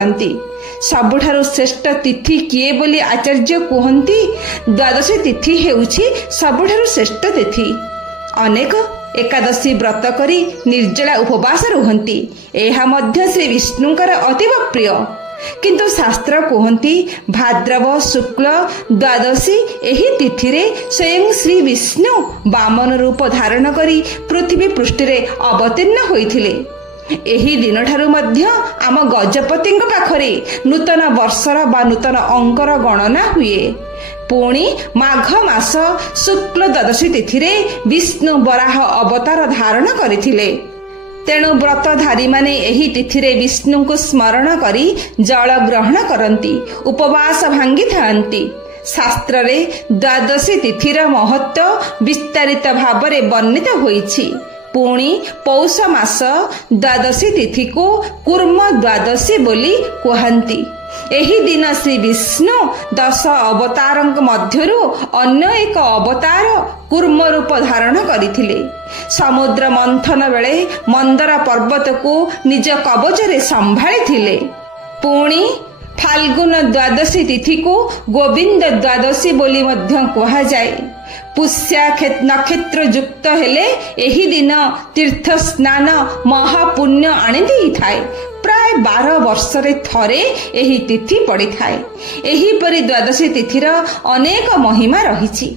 सबुठारु श्रेष्ठ तिथि किए बोली आचार्य कहती द्वादशी तिथि हेउछि सबुठारु श्रेष्ठ तिथि। अनेक एकादशी व्रत करी निर्जला उपवास रुहंती। एहा मध्य श्री विष्णुंकर अतीव प्रिय। किंतु शास्त्र कहती भाद्रव शुक्ल द्वादशी एही तिथि रे स्वयं श्री विष्णु वामन रूप धारण करी पृथ्वी पृष्ठरे अवतीर्ण होइथिले। एही दिन ठारू मध्य आम गजपति पाखरे नूतन वर्षर बा नूतन अंकर गणना हुए। पुणी माघ मास शुक्ल द्वादशी तिथि रे विष्णु वराह अवतार धारण करथिले। तेणु व्रतधारी माने एही तिथि रे विष्णु को स्मरण करी जल ग्रहण करती, उपवास भांगी थांती। शास्त्र रे द्वादशी तिथिर महत्व विस्तारित भावरे वर्णित होईछि। पुणी पौष मास द्वादशी तिथि को कूर्म द्वादशी बोली कहती। एही दिन श्री विष्णु 10 अवतारंक मध्यरु अन्य एक अवतार कूर्म रूप धारण करथिले। समुद्र मंथन बेले मंदर पर्वत को निज कवचरे संभाळिथिले। पुणी फाल्गुन द्वादशी तिथि को गोविंद द्वादशी बोली मध्य कहा जाए। पुष्या नक्षत्र युक्त हेले एही दिन तीर्थ स्नान महापुण्य आनि देइथाय। प्राय 12 वर्षरे थरे एही तिथि पड़िथाय। एही परि द्वादशी तिथिर अनेक महिमा रहिछि।